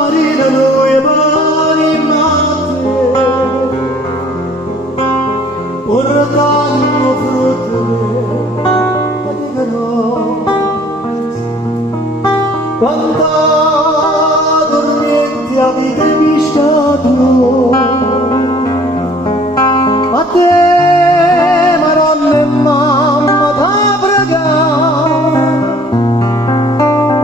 marinano e mani matte, portano frutte e dicono quanta dormienti avete visitato a te Madonna e mamma da pregare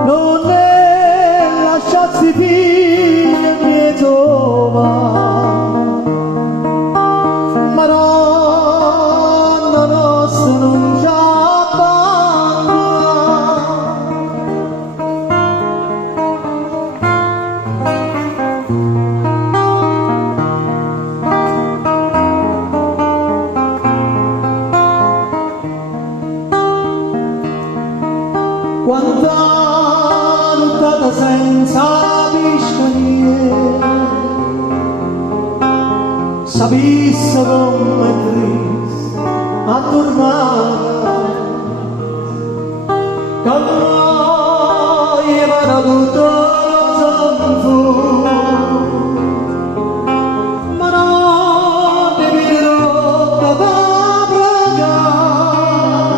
non ne lasciarsi figli e mezzo Madonna nostra non ci quanta lottata senza piscanie, sapesse come triste a tornare, che noi era tutto santo, ma non ti vedrò da pregare,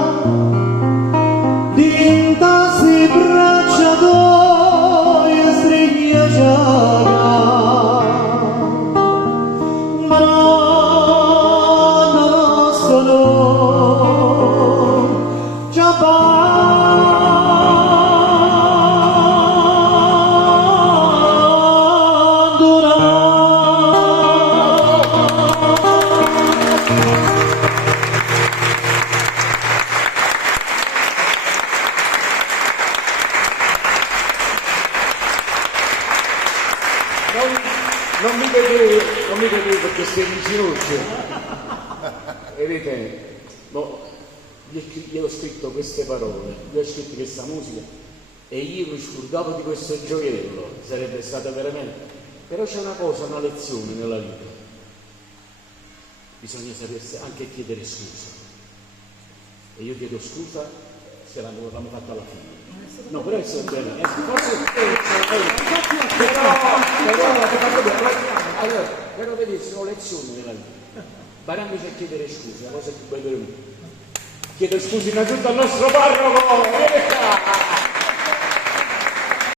si braccia d'oi e stringe giaga Madonna nostra non ci Non mi vedevo perché stai in ginocchio. Vedete, io ho scritto queste parole, io ho scritto questa musica e io mi scordavo di questo gioiello, sarebbe stata veramente. Però c'è una cosa, una lezione nella vita. Bisogna sapersi anche chiedere scusa. E io chiedo scusa se l'abbiamo fatta alla fine. No, però è bene. Però vedi, sono lezioni nella vita. Barammici a chiedere scusa, la cosa più bella del mondo. Chiedo scusa innanzitutto al nostro parroco!